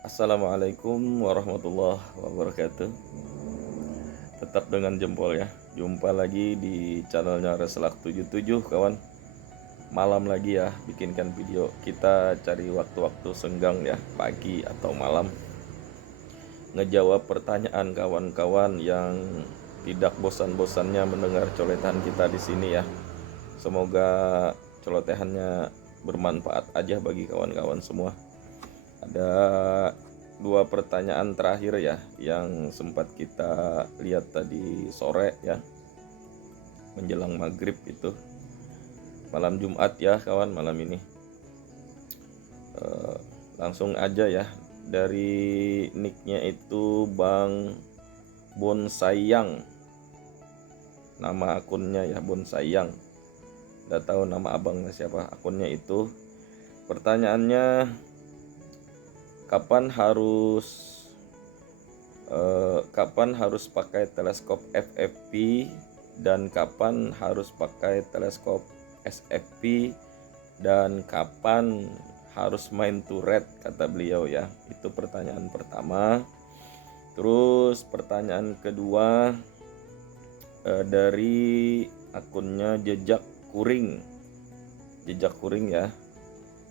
Assalamualaikum warahmatullahi wabarakatuh. Tetap dengan jempol ya. Jumpa lagi di channelnya Reslak77 kawan. Malam lagi ya bikinkan video. Kita cari waktu-waktu senggang ya, pagi atau malam, ngejawab pertanyaan kawan-kawan yang tidak bosan-bosannya mendengar coletan kita di sini ya. Semoga coletannya bermanfaat aja bagi kawan-kawan semua. Ada dua pertanyaan terakhir ya yang sempat kita lihat tadi sore ya, menjelang maghrib itu, malam Jumat ya kawan, malam ini. Langsung aja ya, dari nicknya itu Bang Bonsayang, nama akunnya ya Bonsayang. Nggak tahu nama abangnya siapa, akunnya itu. Pertanyaannya, kapan harus pakai teleskop FFP dan kapan harus pakai teleskop SFP dan kapan harus main turret, kata beliau ya. Itu pertanyaan pertama. Terus pertanyaan kedua, dari akunnya jejak kuring ya.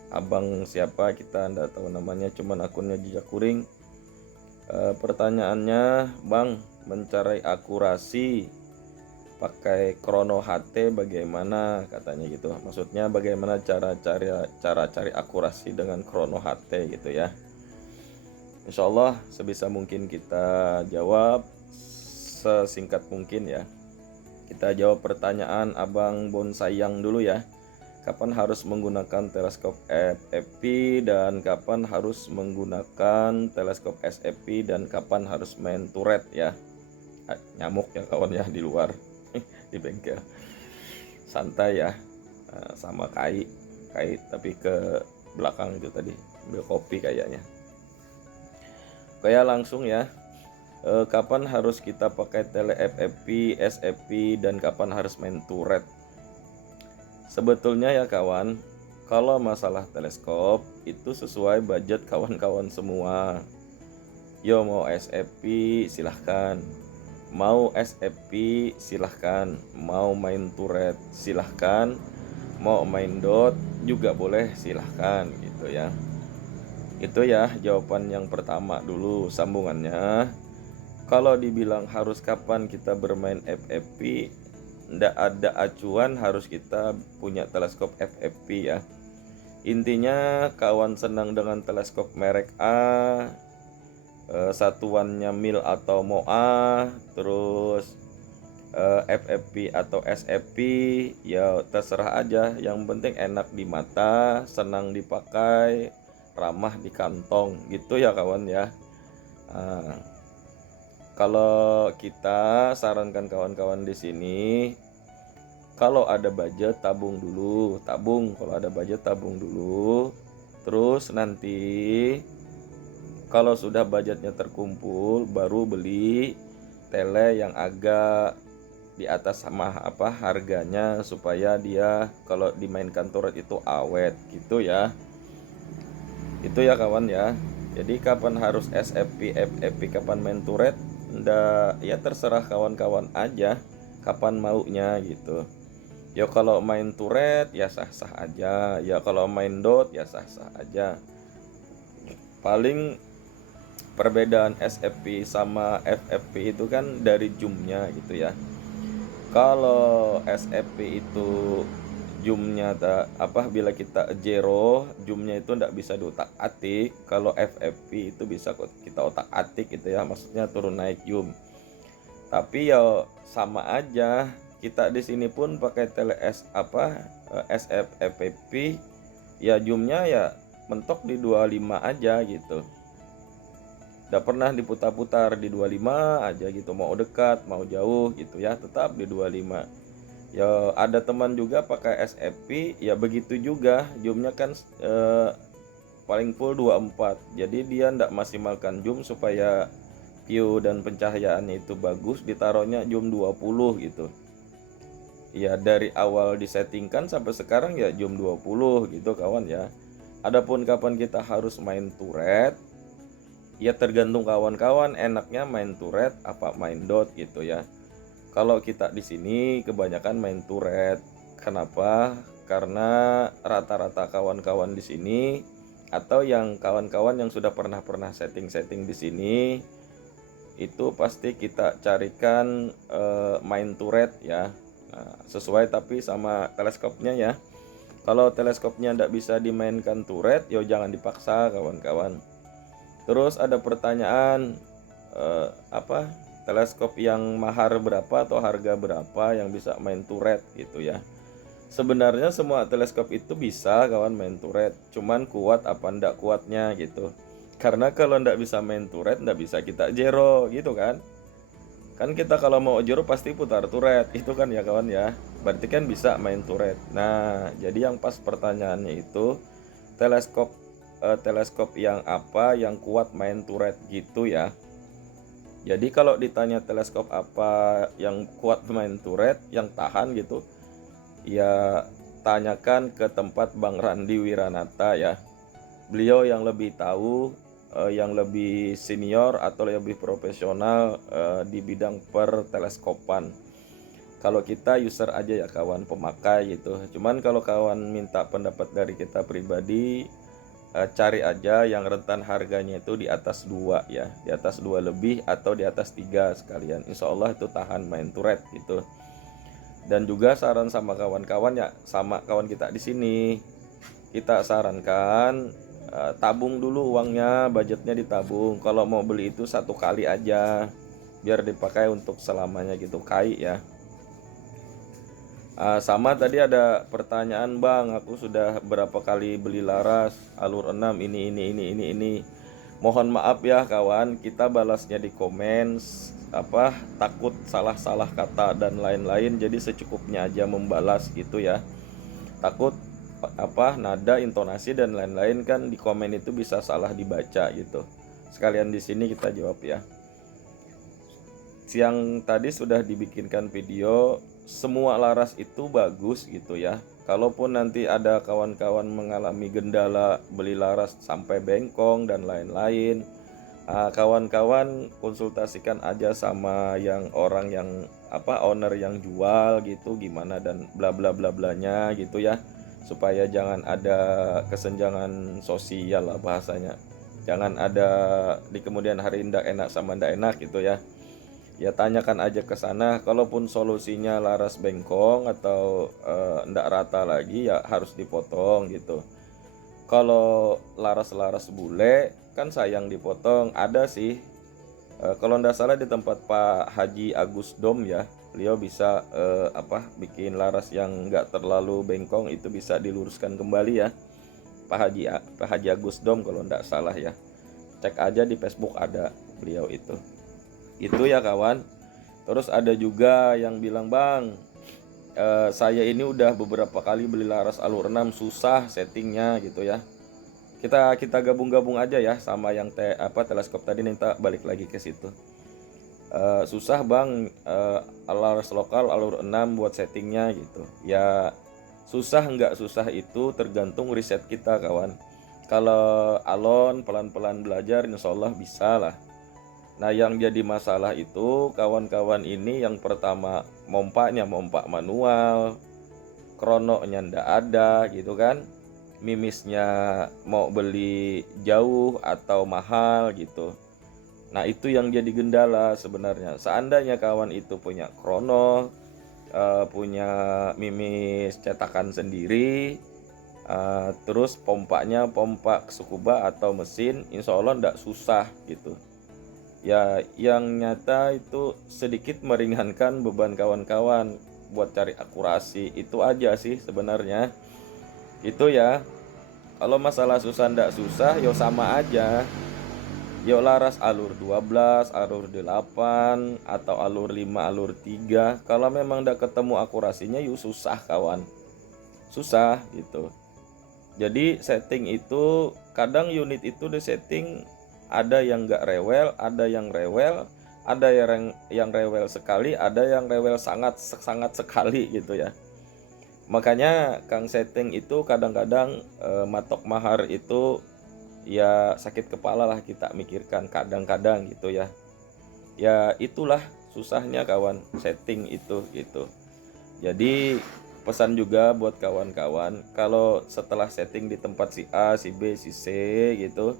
Abang siapa kita ndak tahu namanya, cuman akunnya jejak kuring. Pertanyaannya, Bang, mencari akurasi pakai Chrono HT bagaimana, katanya gitu. Maksudnya bagaimana cara cari akurasi dengan Chrono HT gitu ya. Insya Allah sebisa mungkin kita jawab sesingkat mungkin ya. Kita jawab pertanyaan Abang Bonsayang dulu ya. Kapan harus menggunakan teleskop FFP dan kapan harus menggunakan teleskop SFP dan kapan harus main turret ya. Nyamuk ya kawan ya di luar di bengkel. Santai ya. Sama kait tapi ke belakang itu tadi ambil kopi kayaknya. Kayak langsung ya. Kapan harus kita pakai tele FFP, SFP dan kapan harus main turret? Sebetulnya ya kawan, kalau masalah teleskop itu sesuai budget kawan-kawan semua. Yo, mau SFP silahkan, mau SFP silahkan, mau main turret silahkan, mau main dot juga boleh silahkan gitu ya. Itu ya jawaban yang pertama dulu sambungannya. Kalau dibilang harus kapan kita bermain FFP, ndak ada acuan harus kita punya teleskop FFP ya. Intinya kawan senang dengan teleskop merek A, satuannya mil atau MOA, terus FFP atau SFP, ya terserah aja. Yang penting enak di mata, senang dipakai, ramah di kantong gitu ya kawan ya. Kalau kita sarankan kawan-kawan di sini, kalau ada budget tabung dulu, kalau ada budget tabung dulu. Terus nanti kalau sudah budgetnya terkumpul baru beli tele yang agak di atas sama harganya, supaya dia kalau dimainkan turret itu awet gitu ya. Itu ya kawan ya. Jadi kapan harus SFP, FFP, kapan main turret, ndak ya terserah kawan-kawan aja kapan maunya gitu. Ya kalau main turret ya sah-sah aja, ya kalau main dot ya sah-sah aja. Paling perbedaan SFP sama FFP itu kan dari zoomnya gitu ya. Kalau SFP itu zoomnya bila kita zero, zoomnya itu ndak bisa diotak-atik. Kalau FFP itu bisa kita otak-atik gitu ya, maksudnya turun naik zoom. Tapi ya sama aja, kita di sini pun pakai tele SFFP, ya zoomnya ya mentok di 25 aja gitu. Udah pernah diputar-putar di 25 aja gitu, mau dekat mau jauh gitu ya tetap di 25. Ya ada teman juga pakai SFP, ya begitu juga, zoomnya kan paling full 24. Jadi dia ndak maksimalkan zoom supaya view dan pencahayaannya itu bagus, ditaruhnya zoom 20 gitu. Ya dari awal disettingkan sampai sekarang ya zoom 20 gitu kawan ya. Adapun kapan kita harus main turret, Ya tergantung kawan-kawan enaknya main turret apa main dot gitu ya. Kalau kita di sini kebanyakan main turret. Kenapa? Karena rata-rata kawan-kawan di sini atau yang kawan-kawan yang sudah pernah setting-setting di sini itu pasti kita carikan main turret ya. Nah, sesuai tapi sama teleskopnya ya. Kalau teleskopnya tidak bisa dimainkan turret, yo jangan dipaksa kawan-kawan. Terus ada pertanyaan apa teleskop yang mahar berapa atau harga berapa yang bisa main turret gitu ya. Sebenarnya semua teleskop itu bisa kawan main turret, cuman kuat apa ndak kuatnya gitu. Karena kalau ndak bisa main turret ndak bisa kita zero gitu kan. Kan kita kalau mau jero pasti putar turret, itu kan ya kawan ya. Berarti kan bisa main turret. Nah, jadi yang pas pertanyaannya itu teleskop yang apa yang kuat main turret gitu ya. Jadi kalau ditanya teleskop apa yang kuat main turret, yang tahan gitu, ya tanyakan ke tempat Bang Randi Wiranata ya. Beliau yang lebih tahu, yang lebih senior atau lebih profesional di bidang perteleskopan. Kalau kita user aja ya kawan pemakai gitu. Cuman kalau kawan minta pendapat dari kita pribadi, cari aja yang rentan harganya itu di atas 2 ya, di atas 2 lebih atau di atas 3 sekalian. Insya Allah itu tahan main turret gitu. Dan juga saran sama kawan-kawan ya, sama kawan kita di sini, kita sarankan tabung dulu uangnya, budgetnya ditabung. Kalau mau beli itu satu kali aja, biar dipakai untuk selamanya gitu, kai ya. Sama tadi ada pertanyaan bang, aku sudah berapa kali beli laras alur 6 ini. Mohon maaf ya kawan, kita balasnya di komen apa takut salah-salah kata dan lain-lain, jadi secukupnya aja membalas gitu ya. Takut apa nada, intonasi dan lain-lain kan di komen itu bisa salah dibaca gitu. Sekalian di sini kita jawab ya. Siang tadi sudah dibikinkan video, semua laras itu bagus gitu ya. Kalaupun nanti ada kawan-kawan mengalami kendala beli laras sampai bengkong dan lain-lain, kawan-kawan konsultasikan aja sama yang orang yang apa owner yang jual gitu gimana dan bla bla bla blanya gitu ya, supaya jangan ada kesenjangan sosial lah bahasanya, jangan ada di kemudian hari ndak enak sama ndak enak gitu ya. Ya tanyakan aja ke sana. Kalaupun solusinya laras bengkong atau ndak rata lagi ya harus dipotong gitu. Kalau laras-laras bule kan sayang dipotong. Ada sih kalau ndak salah di tempat Pak Haji Agus Dom ya, beliau bisa apa bikin laras yang nggak terlalu bengkong, itu bisa diluruskan kembali ya. Pak Haji Agus Dom kalau ndak salah ya. Cek aja di Facebook ada beliau itu ya kawan. Terus ada juga yang bilang bang, saya ini udah beberapa kali beli laras alur 6 susah settingnya gitu ya. Kita gabung-gabung aja ya sama yang teleskop tadi, minta balik lagi ke situ. Susah bang, laras lokal alur 6 buat settingnya gitu ya. Susah nggak susah itu tergantung riset kita kawan. Kalau alon pelan-pelan belajar insya Allah bisa lah. Nah yang jadi masalah itu kawan-kawan ini yang pertama mompak manual, krononya ndak ada gitu kan, mimisnya mau beli jauh atau mahal gitu. Nah itu yang jadi kendala sebenarnya. Seandainya kawan itu punya krono, punya mimis cetakan sendiri, terus pompanya pompa Tsukuba atau mesin, insya Allah ndak susah gitu. Ya yang nyata itu sedikit meringankan beban kawan-kawan buat cari akurasi, itu aja sih sebenarnya itu ya. Kalau masalah susah ndak susah yo sama aja, yo laras alur 12 alur 8 atau alur 5 alur 3, kalau memang ndak ketemu akurasinya yuk susah kawan, susah gitu. Jadi setting itu kadang unit itu di setting ada yang nggak rewel, ada yang rewel, ada yang rewel sekali, ada yang rewel sangat sangat sekali gitu ya. Makanya Kang setting itu kadang-kadang matok mahar itu ya sakit kepala lah kita mikirkan kadang-kadang gitu ya. Ya itulah susahnya kawan setting itu gitu. Jadi pesan juga buat kawan-kawan, kalau setelah setting di tempat si A, si B, si C gitu,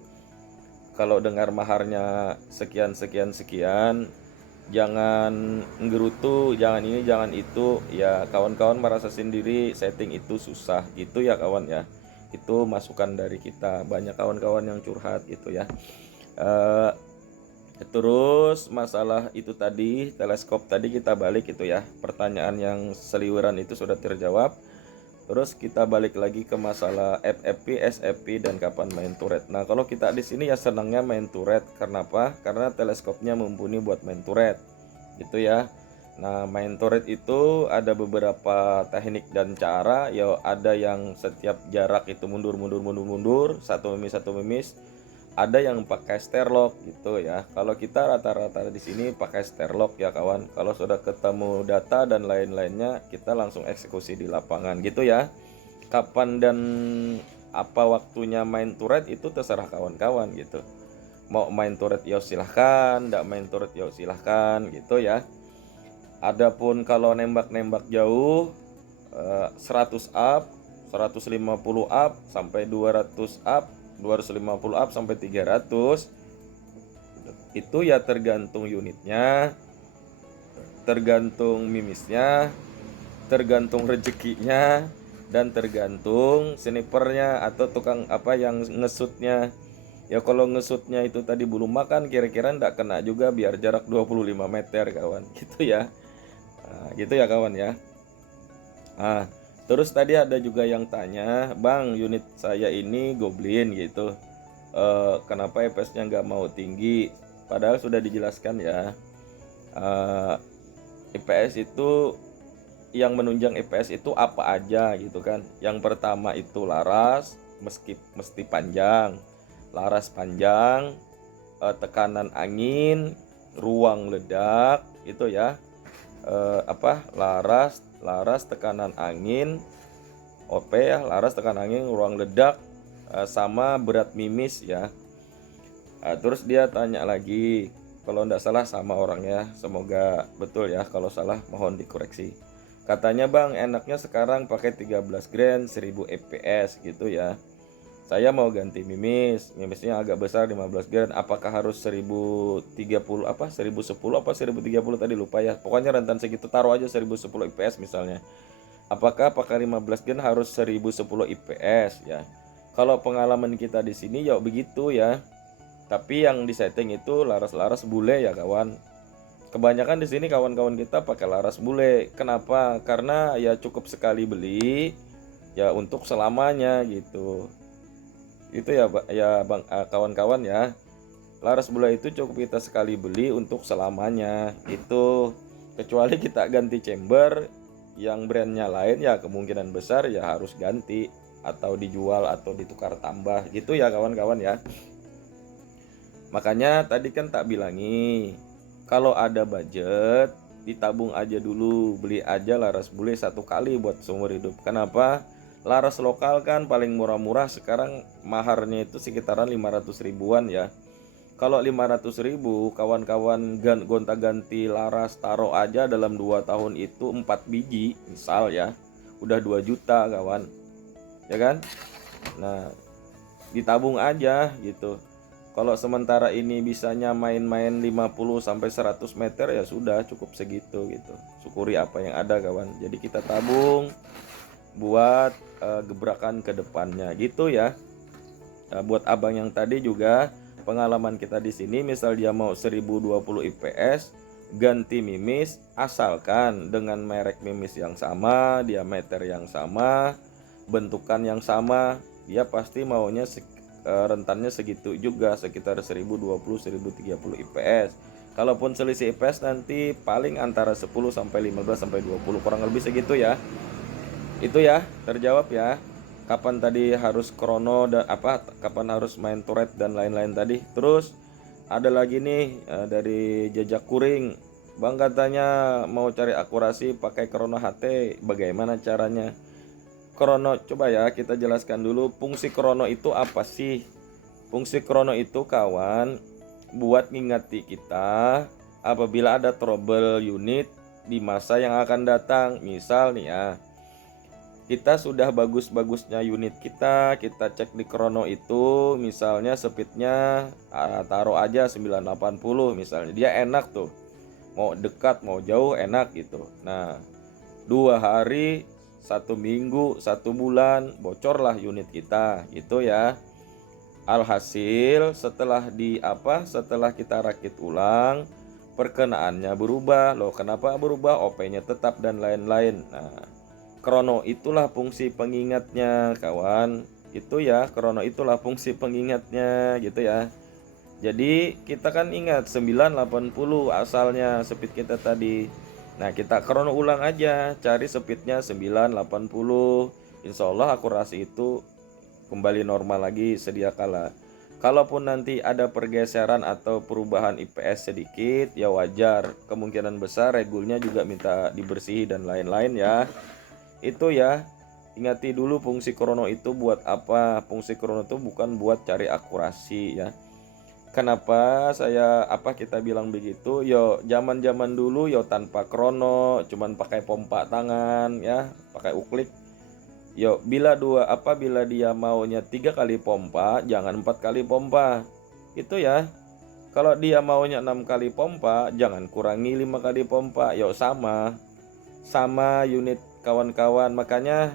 kalau dengar maharnya sekian sekian sekian, jangan nggerutu, jangan ini jangan itu, ya kawan-kawan merasa sendiri setting itu susah gitu ya kawan ya. Itu masukan dari kita, banyak kawan-kawan yang curhat gitu ya. Eh, Terus masalah itu tadi, teleskop tadi kita balik itu ya. Pertanyaan yang seliweran itu sudah terjawab. Terus kita balik lagi ke masalah FFP, SFP dan kapan main turret. Nah, kalau kita di sini ya senangnya main turret. Karena apa? Karena teleskopnya mumpuni buat main turret. Gitu ya. Nah, main turret itu ada beberapa teknik dan cara. Ya, ada yang setiap jarak itu mundur mundur mundur mundur, satu mimis. Ada yang pakai sterlock gitu ya. Kalau kita rata-rata di sini pakai sterlock ya kawan. Kalau sudah ketemu data dan lain-lainnya, kita langsung eksekusi di lapangan gitu ya. Kapan dan apa waktunya main turret itu terserah kawan-kawan gitu. Mau main turret ya silahkan, nggak main turret ya silahkan gitu ya. Adapun kalau nembak-nembak jauh 100 up, 150 up sampai 200 up, 250 up sampai 300 itu ya tergantung unitnya, tergantung mimisnya, tergantung rezekinya, dan tergantung snipernya atau tukang apa yang ngesutnya. Ya kalau ngesutnya itu tadi belum makan, kira-kira ndak kena juga biar jarak 25 meter kawan. Gitu ya. Nah, gitu ya kawan ya. Nah, terus tadi ada juga yang tanya, Bang, unit saya ini Goblin gitu. Kenapa FPS-nya nggak mau tinggi? Padahal sudah dijelaskan ya. Eh, FPS itu yang menunjang FPS itu apa aja gitu kan? Yang pertama itu laras, mesti panjang, laras panjang, tekanan angin, ruang ledak, itu ya. Laras tekanan angin OP ya, laras tekanan angin ruang ledak, sama berat mimis ya. Terus dia tanya lagi, kalau tidak salah sama orangnya, semoga betul ya, kalau salah mohon dikoreksi. Katanya bang enaknya sekarang pakai 13 grand 1000 fps gitu ya. Saya mau ganti mimisnya agak besar 15 grand, apakah harus 1030 apa 1010 apa 1030 tadi lupa ya. Pokoknya rentan segitu, taruh aja 1010 fps misalnya. Apakah pakai 15 grand harus 1010 fps ya. Kalau pengalaman kita di sini ya begitu ya. Tapi yang disetting itu laras-laras bule ya kawan. Kebanyakan di sini kawan-kawan kita pakai laras bule. Kenapa? Karena ya cukup sekali beli ya untuk selamanya gitu. Itu ya ya bang kawan-kawan ya. Laras bule itu cukup kita sekali beli untuk selamanya. Itu kecuali kita ganti chamber yang brandnya lain ya kemungkinan besar ya harus ganti atau dijual atau ditukar tambah gitu ya kawan-kawan ya. Makanya tadi kan tak bilangi, kalau ada budget ditabung aja dulu, beli aja laras bule satu kali buat seumur hidup. Kenapa? Laras lokal kan paling murah-murah sekarang maharnya itu sekitaran 500 ribuan ya. Kalau 500 ribu kawan-kawan gonta-ganti laras taruh aja dalam 2 tahun itu 4 biji misal ya, udah 2 juta kawan, ya kan? Nah ditabung aja gitu. Kalau sementara ini bisanya main-main 50 sampai 100 meter ya sudah cukup segitu gitu. Syukuri apa yang ada kawan. Jadi kita tabung buat gebrakan ke depannya gitu ya. Nah, buat abang yang tadi juga pengalaman kita di sini, misal dia mau 1020 fps ganti mimis asalkan dengan merek mimis yang sama, diameter yang sama, bentukan yang sama, dia pasti maunya rentannya segitu juga, sekitar 1020 1030 fps. Kalaupun selisih fps nanti paling antara 10 sampai 15 sampai 20 kurang lebih segitu ya. Itu ya, terjawab ya. Kapan tadi harus krono dan apa kapan harus main turret dan lain-lain tadi. Terus ada lagi nih dari jejak kuring. Bang katanya mau cari akurasi pakai krono HT, bagaimana caranya? Krono, coba ya kita jelaskan dulu fungsi krono itu apa sih? Fungsi krono itu kawan buat ngingati kita apabila ada trouble unit di masa yang akan datang. Misal nih ya, kita sudah bagus-bagusnya unit kita cek di krono itu, misalnya speednya taruh aja 980 misalnya, dia enak tuh, mau dekat mau jauh enak gitu. Nah 2 hari, 1 minggu, 1 bulan bocorlah unit kita gitu ya. Alhasil setelah kita rakit ulang, perkenaannya berubah. Loh, kenapa berubah? OP-nya tetap dan lain-lain. Nah, krono itulah fungsi pengingatnya, kawan. Itu ya, krono itulah fungsi pengingatnya gitu ya. Jadi kita kan ingat 980 asalnya speed kita tadi. Nah, kita krono ulang aja, cari speednya 980. Insya Allah akurasi itu kembali normal lagi sedia kala. Kalaupun nanti ada pergeseran atau perubahan IPS sedikit, ya wajar. Kemungkinan besar regulnya juga minta dibersihi dan lain-lain ya. Itu ya. Ingati dulu fungsi krono itu buat apa. Fungsi krono itu bukan buat cari akurasi ya. Kenapa kita bilang begitu? Yo zaman-zaman dulu yo tanpa krono, cuman pakai pompa tangan ya, pakai uklik. Yo, bila dia maunya 3 kali pompa, jangan 4 kali pompa. Itu ya. Kalau dia maunya 6 kali pompa, jangan kurangi 5 kali pompa. Yo, sama unit kawan-kawan. Makanya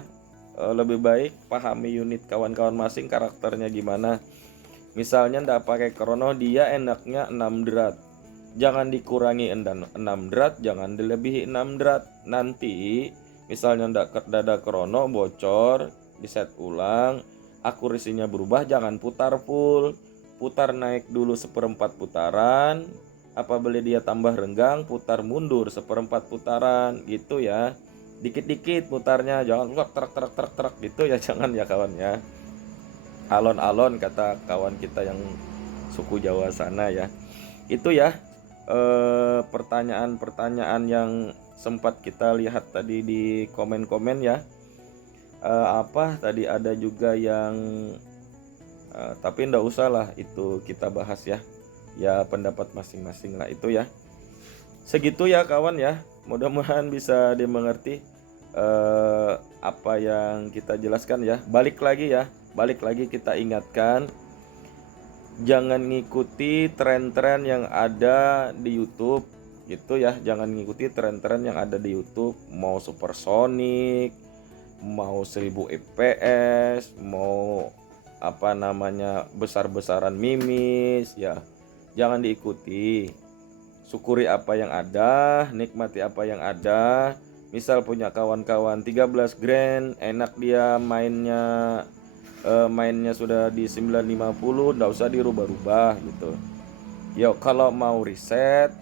lebih baik pahami unit kawan-kawan masing karakternya gimana. Misalnya ndak pakai krono, dia enaknya 6 drat. Jangan dikurangi 6 drat, jangan dilebihi 6 drat. Nanti misalnya ndak ada krono bocor, di set ulang, akurasinya berubah, jangan putar full. Putar naik dulu 1/4 putaran. Apabila dia tambah renggang, putar mundur 1/4 putaran gitu ya. Dikit-dikit putarnya, jangan truk gitu ya, jangan ya kawan ya. Alon-alon kata kawan kita yang suku Jawa sana ya. Itu ya pertanyaan-pertanyaan yang sempat kita lihat tadi di komen-komen ya. Tadi ada juga yang tapi ndak usah lah itu kita bahas ya. Ya pendapat masing-masing lah itu ya. Segitu ya kawan ya. Mudah-mudahan bisa dimengerti apa yang kita jelaskan ya. Balik lagi kita ingatkan, jangan ngikuti tren-tren yang ada di YouTube gitu ya. Jangan ngikuti tren-tren yang ada di YouTube, mau supersonic, mau 1000 fps, mau besar-besaran mimis ya. Jangan diikuti. Syukuri apa yang ada, nikmati apa yang ada. Misal punya kawan-kawan 13 grand, enak dia mainnya sudah di 950, nggak usah dirubah-rubah gitu. Yo kalau mau riset,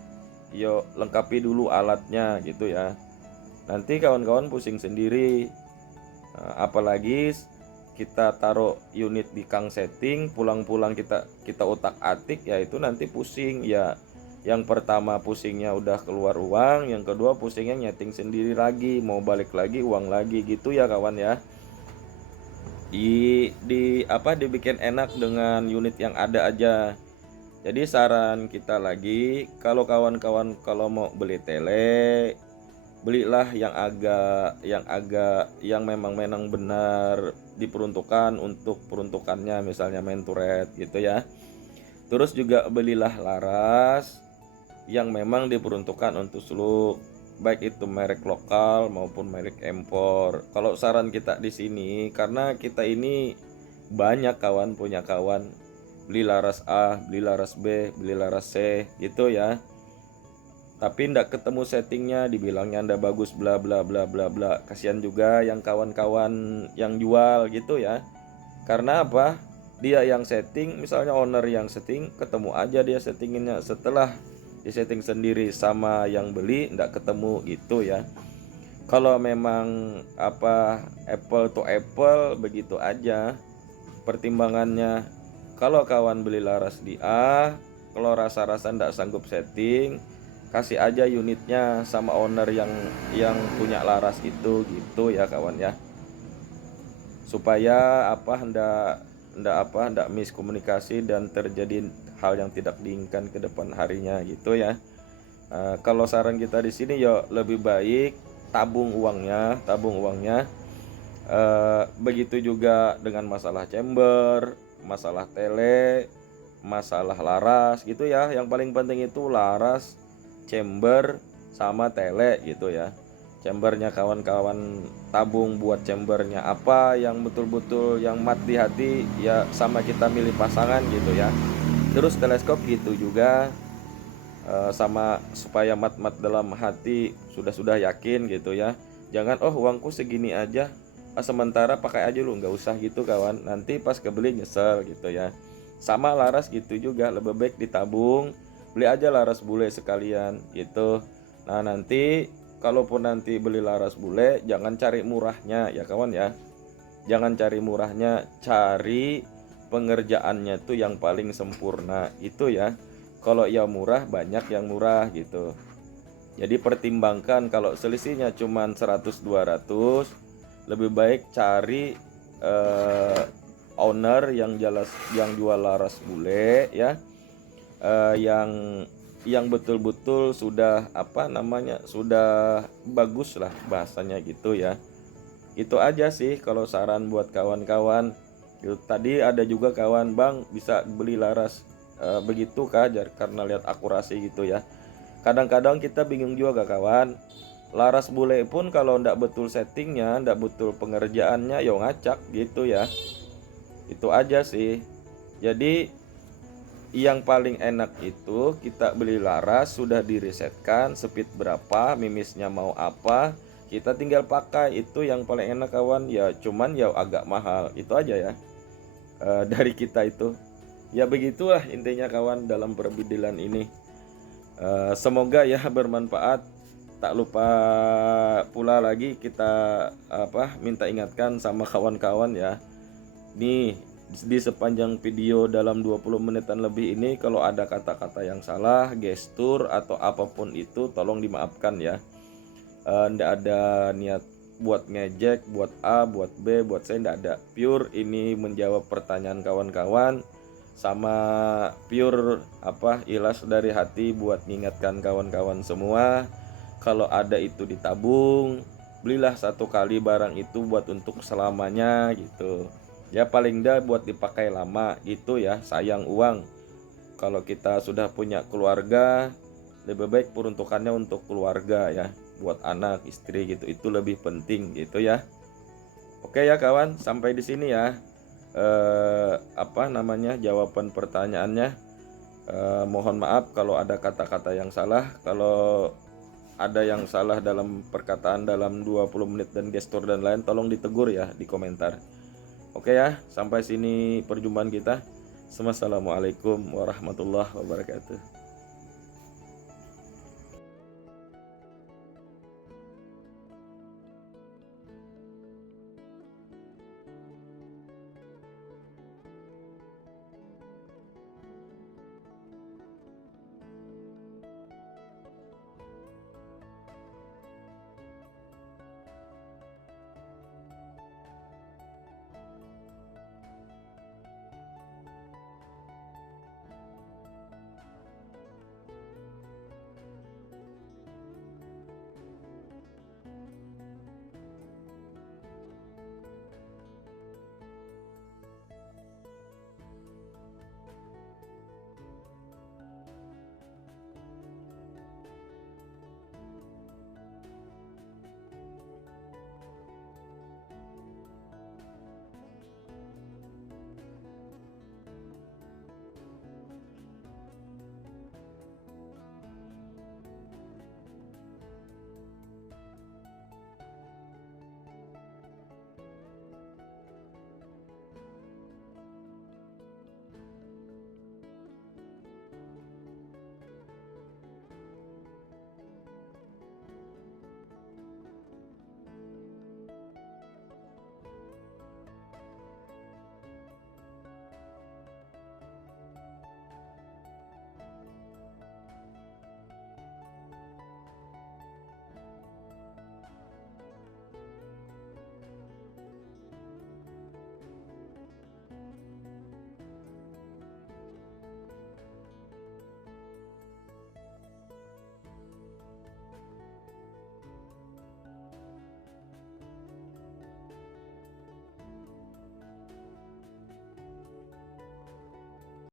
yo lengkapi dulu alatnya gitu ya. Nanti kawan-kawan pusing sendiri. Apalagi kita taruh unit di kang setting, pulang-pulang kita otak-atik ya, itu nanti pusing ya. Yang pertama pusingnya udah keluar uang, yang kedua pusingnya nyeting sendiri lagi, mau balik lagi uang lagi gitu ya kawan ya. Dibikin enak dengan unit yang ada aja. Jadi saran kita lagi, kalau kawan-kawan kalau mau beli tele, belilah yang memang benar diperuntukkan untuk peruntukannya, misalnya main turret gitu ya. Terus juga belilah laras yang memang diperuntukkan untuk slug, baik itu merek lokal maupun merek impor. Kalau saran kita di sini, karena kita ini banyak kawan punya kawan, beli laras A, beli laras B, beli laras C gitu ya. Tapi ndak ketemu settingnya, dibilangnya ndak bagus bla bla bla bla bla. Kasihan juga yang kawan-kawan yang jual gitu ya. Karena apa? Dia yang setting, misalnya owner yang setting, ketemu aja dia settinginnya, setelah disetting sendiri sama yang beli ndak ketemu gitu ya. Kalau memang apple to apple begitu aja pertimbangannya. Kalau kawan beli laras di A, kalau rasa-rasa ndak sanggup setting, kasih aja unitnya sama owner yang punya laras itu gitu ya kawan ya. Supaya ndak miskomunikasi dan terjadi hal yang tidak diinginkan ke depan harinya gitu ya. Kalau saran kita di sini ya lebih baik tabung uangnya. Begitu juga dengan masalah chamber, masalah tele, masalah laras gitu ya. Yang paling penting itu laras, chamber, sama tele gitu ya. Chambernya kawan-kawan tabung buat chambernya apa yang betul-betul yang mat di hati ya, sama kita milih pasangan gitu ya. Terus teleskop gitu juga, sama supaya mat-mat dalam hati, sudah yakin gitu ya. Jangan uangku segini aja, sementara pakai aja lu, nggak usah gitu kawan, nanti pas kebeli nyesel gitu ya. Sama laras gitu juga, lebih baik ditabung, beli aja laras bule sekalian gitu. Nah nanti kalaupun nanti beli laras bule, jangan cari murahnya ya kawan ya. Jangan cari murahnya, cari pengerjaannya tuh yang paling sempurna itu ya. Kalau yang murah, banyak yang murah gitu. Jadi pertimbangkan, kalau selisihnya cuman 100-200, lebih baik cari owner yang jelas, yang jual laras bule ya, yang betul-betul sudah sudah bagus lah bahasanya gitu ya. Itu aja sih kalau saran buat kawan-kawan. Tadi ada juga kawan, bang bisa beli laras begitu kah, karena lihat akurasi gitu ya. Kadang-kadang kita bingung juga kawan, laras bule pun kalau ndak betul settingnya, ndak betul pengerjaannya, yo ngacak gitu ya. Itu aja sih. Jadi yang paling enak itu kita beli laras sudah diresetkan, speed berapa, mimisnya mau apa, kita tinggal pakai. Itu yang paling enak kawan ya, cuman ya agak mahal itu aja ya. Dari kita itu ya, begitulah intinya kawan dalam perbedaan ini. Semoga ya bermanfaat. Tak lupa pula lagi kita minta ingatkan sama kawan-kawan ya, nih di sepanjang video dalam 20 menitan lebih ini, kalau ada kata-kata yang salah, gestur atau apapun itu, tolong dimaafkan ya. Ndak ada niat buat ngejek, buat A, buat B, buat C, ndak ada. Pure ini menjawab pertanyaan kawan-kawan, sama pure ikhlas dari hati buat mengingatkan kawan-kawan semua. Kalau ada itu ditabung, belilah satu kali barang itu buat untuk selamanya gitu ya, paling dah buat dipakai lama gitu ya, sayang uang. Kalau kita sudah punya keluarga, lebih baik peruntukannya untuk keluarga ya, buat anak istri gitu, itu lebih penting gitu ya. Oke ya kawan, sampai di sini ya jawaban pertanyaannya. Mohon maaf kalau ada kata-kata yang salah, kalau ada yang salah dalam perkataan dalam 20 menit dan gestur dan lain, tolong ditegur ya di komentar. Oke ya, sampai sini perjumpaan kita. Wassalamualaikum warahmatullahi wabarakatuh.